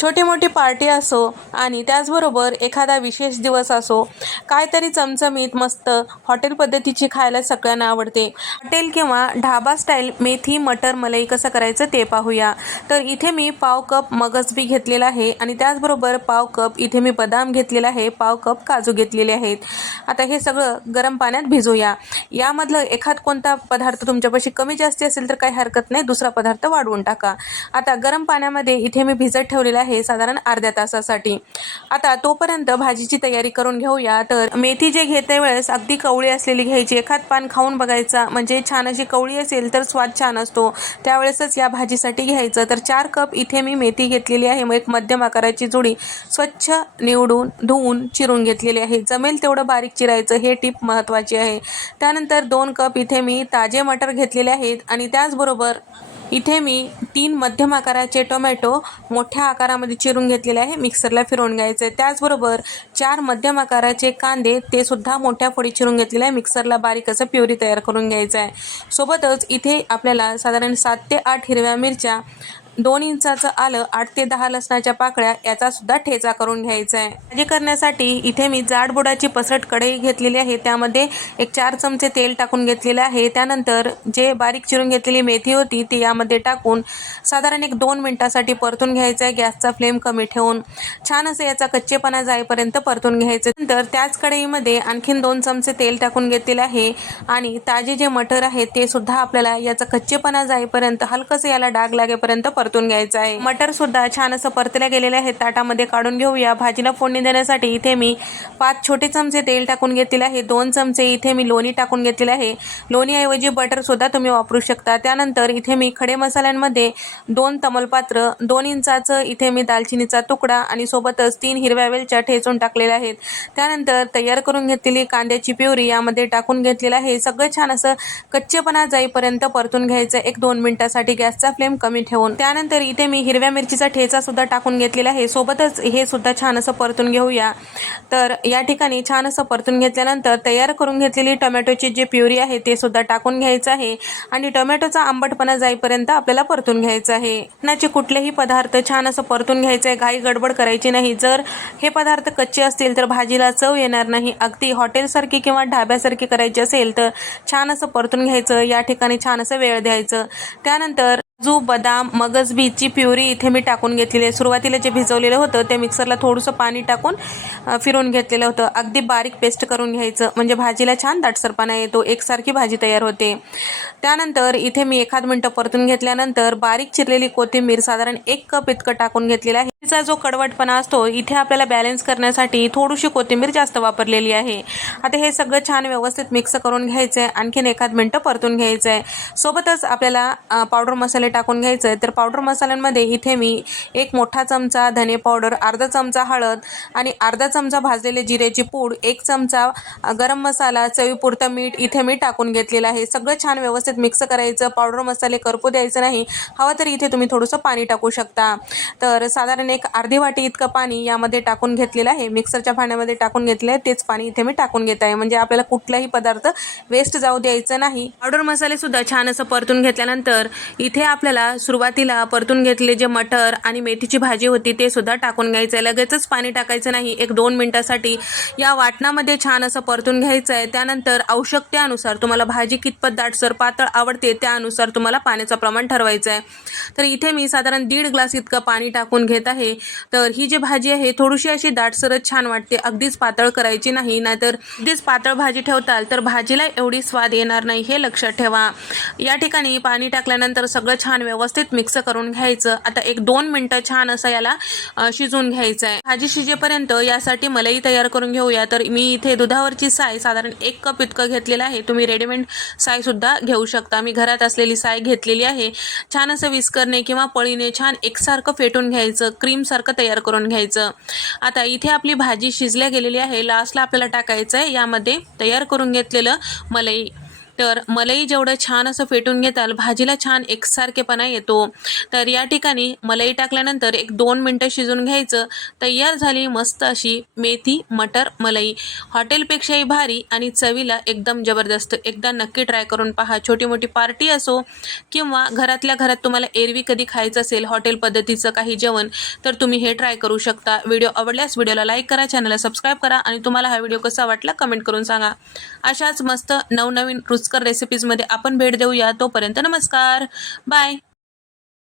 छोटी मोठी पार्टी असो आणि त्याचबरोबर एखादा विशेष दिवस असो काहीतरी चमचमीत मस्त हॉटेल पद्धतीची खायला सगळ्यांना आवडते. हॉटेल किंवा ढाबा स्टाईल मेथी मटर मलाई कसं करायचं ते पाहूया. तर इथे मी पाव कप मगज बी घेतलेला आहे आणि त्याचबरोबर पाव कप इथे मी बदाम घेतलेला आहे पाव कप काजू घेतलेले आहेत. आता हे सगळं गरम पाण्यात भिजूया. यामधलं एखाद कोणता पदार्थ तुमच्यापाशी कमी जास्ती असेल तर काही हरकत नाही दुसरा पदार्थ वाढवून टाका. आता गरम पाण्यामध्ये इथे मी भिजत ठेवलेलं आहे साधारण अर्ध्या तासासाठी. आता तोपर्यंत भाजीची तयारी करून घेऊया. तर मेथी जे घेते वेळेस अगदी कवळी असलेली घ्यायची. एखाद पान खाऊन बघायचा. म्हणजे छान अशी कवळी असेल तर स्वाद छान असतो. त्यावेळेसच या भाजीसाठी घ्यायचं. तर चार कप इथे मी मेथी घेतलेली आहे. मग एक मध्यम आकाराची जुडी स्वच्छ निवडून धुवून चिरून घेतलेली आहे. जमेल तेवढं बारीक चिरायचं. हे टीप महत्त्वाची आहे. त्यानंतर दोन कप इथे मी ताजे मटर घेतलेले आहेत. आणि त्याचबरोबर इथे मी तीन मध्यम आकाराचे टोमॅटो मोठ्या आकारामध्ये चिरून घेतलेले आहे. मिक्सरला फिरवून घ्यायचे त्याचबरोबर चार मध्यम आकाराचे कांदे ते सुद्धा मोठ्या फोडी चिरून घेतलेले आहे. मिक्सरला बारीक असं प्युरी तयार करून घ्यायचं आहे सोबतच इथे आपल्याला साधारण सात ते आठ हिरव्या मिरच्या दोन इंचाचं आलं आठ ते दहा लसणाच्या पाकळ्या याचा सुद्धा ठेचा करून घ्यायचा आहे भाजी करण्यासाठी इथे मी जाडबुडाची पसरट कढई घेतलेली आहे. त्यामध्ये एक चार चमचे तेल टाकून घेतलेले आहे. त्यानंतर जे बारीक चिरून घेतलेली मेथी होती ती यामध्ये टाकून साधारण एक दोन मिनटासाठी परतून घ्यायचं आहे गॅसचा फ्लेम कमी ठेवून छान असं याचा कच्चेपणा जाईपर्यंत परतून घ्यायचं नंतर त्याच कढईमध्ये आणखीन दोन चमचे तेल टाकून घेतलेले आहे आणि ताजे जे मटर आहे ते सुद्धा आपल्याला याचा कच्चेपणा जाईपर्यंत हलकंसं याला डाग लागेपर्यंत परत परतून घ्यायचं आहे. मटर सुद्धा छान असं परतल्या गेलेले आहेत. ताटामध्ये काढून घेऊया. भाजीला फोडणी देण्यासाठी इथे मी पाच छोटे चमचे तेल टाकून घेतलेले आहे. दोन चमचे इथे मी लोणी टाकून घेतलेले आहे. लोणीऐवजी बटर सुद्धा तुम्ही वापरू शकता. त्यानंतर इथे मी खडे मसाल्यांमध्ये दोन तमलपात्र दोन इंचाचं इथे मी दालचिनीचा तुकडा आणि सोबतच तीन हिरव्या वेलच्या ठेचून टाकलेल्या आहेत. त्यानंतर तयार करून घेतलेली कांद्याची प्युरी यामध्ये टाकून घेतलेलं आहे. सगळं छान असं कच्चेपणा जाईपर्यंत परतून घ्यायचं. एक दोन मिनिटासाठी गॅसचा फ्लेम कमी ठेवून. त्या त्यानंतर इथे मी हिरव्या मिरचीचा ठेचा सुद्धा टाकून घेतलेला आहे. सोबतच हे सुद्धा छान असं परतून घेऊया. तर या ठिकाणी छान असं परतून घेतल्यानंतर तयार करून घेतलेली टोमॅटोची जी प्युरी आहे ते सुद्धा टाकून घ्यायचं आहे आणि टोमॅटोचा आंबटपणा जाईपर्यंत आपल्याला परतून घ्यायचं आहे. नाचे कुठलेही पदार्थ छान असं परतून घ्यायचं आहे घाई गडबड करायची नाही. जर हे पदार्थ कच्चे असतील तर भाजीला चव येणार नाही. अगदी हॉटेलसारखी किंवा ढाब्यासारखी करायची असेल तर छान असं परतून घ्यायचं. या ठिकाणी छान असं वेळ द्यायचं. त्यानंतर काजू बदाम मगज बीची प्युरी इथे मी टाकून घेतलेली आहे. सुरुवातीला जे भिजवलेलं होतं ते मिक्सरला थोडंसं पाणी टाकून फिरून फिरवून घेतलेलं होतं. अगदी बारीक पेस्ट करून घ्यायचं. म्हणजे भाजीला छान दाटसरपणा येतो. एकसारखी भाजी तयार होते. त्यानंतर इथे मी एखाद मिनटं परतून घेतल्यानंतर बारीक चिरलेली कोथिंबीर साधारण एक कप इतकं टाकून घेतलेलं आहे. चा जो कडवटपणा असतो इथे आपल्याला बॅलन्स करण्यासाठी थोडीशी कोथिंबीर जास्त वापरलेली आहे. आता हे सगळं छान व्यवस्थित मिक्स करून घ्यायचं आहे आणखीन एखाद मिनटं परतून घ्यायचं आहे सोबतच आपल्याला पावडर मसाले टाकून घ्यायचं आहे तर पावडर मसाल्यांमध्ये इथे मी एक मोठा चमचा धने पावडर अर्धा चमचा हळद आणि अर्धा चमचा भाजलेले जिऱ्याची पूड एक चमचा गरम मसाला चवीपुरतं मीठ इथे मी टाकून घेतलेलं आहे. सगळं छान व्यवस्थित मिक्स करायचं. पावडर मसाले करपू द्यायचं नाही. हवं तर इथे तुम्ही थोडंसं पाणी टाकू शकता. तर साधारण एक अर्धी वाटी इतकं पाणी यामध्ये टाकून घेतलेलं आहे. मिक्सरच्या पाण्यामध्ये टाकून घेतलं आहे तेच पाणी इथे मी टाकून घेत आहे. म्हणजे आपल्याला कुठलाही पदार्थ वेस्ट जाऊ द्यायचं नाही. पावडर मसाले सुद्धा छान असं परतून घेतल्यानंतर इथे आपल्याला सुरुवातीला परतून घेतले जे मटर आणि मेथीची भाजी होती ते सुद्धा टाकून घ्यायचं आहे. लगेचच पाणी टाकायचं नाही. एक दोन मिनिटासाठी या वाटणामध्ये छान असं परतून घ्यायचं आहे. त्यानंतर आवश्यकतेनुसार तुम्हाला भाजी कितपत दाटसर पातळ आवडते त्यानुसार तुम्हाला पाण्याचं प्रमाण ठरवायचं आहे. तर इथे मी साधारण दीड ग्लास इतकं पाणी टाकून घेत आहे. तर ही जी भाजी आहे थोडीशी अशी दाटसरच छान वाटते. अगदीच पातळ करायची नाही नाहीतर अगदीच पातळ भाजी ठेवताल तर भाजीला एवढी स्वाद येणार नाही हे लक्षात ठेवा. या ठिकाणी पाणी टाकल्यानंतर सगळं छान व्यवस्थित मिक्स करून घ्यायचं. आता एक दोन मिनटं छान असं याला शिजून शिजवून घ्यायचं आहे भाजी शिजेपर्यंत यासाठी मलाई तयार करून घेऊया. तर मी इथे दुधावरची साय साधारण एक कप इतकं घेतलेलं आहे. तुम्ही रेडीमेड सायसुद्धा घेऊ शकता. मी घरात असलेली साय घेतलेली आहे. छान असं विस्करणे किंवा पळीने छान एकसारखं फेटून घ्यायचं. क्रीमसारखं तयार करून घ्यायचं. आता इथे आपली भाजी शिजल्या गेलेली आहे. लास्टला आपल्याला टाकायचं आहे यामध्ये तयार करून घेतलेलं मलाई. तर मलई जेवढं छान असं फेटून घेताल भाजीला छान एकसारखेपणा येतो. तर या ठिकाणी मलई टाकल्यानंतर एक दोन मिनटं शिजून घ्यायचं. तयार झाली मस्त अशी मेथी मटर मलई. हॉटेलपेक्षाही भारी आणि चवीला एकदम जबरदस्त. एकदा नक्की ट्राय करून पहा. छोटी मोठी पार्टी असो किंवा घरातल्या घरात तुम्हाला एरवी कधी खायचं असेल हॉटेल पद्धतीचं काही जेवण तर तुम्ही हे ट्राय करू शकता. व्हिडिओ आवडल्यास व्हिडिओला लाईक करा चॅनलला सबस्क्राईब करा आणि तुम्हाला हा व्हिडिओ कसा वाटला कमेंट करून सांगा. अशाच मस्त नवनवीन रुच सोयीस्कर रेसिपीजमध्ये आपण भेट देऊया. तोपर्यंत नमस्कार. बाय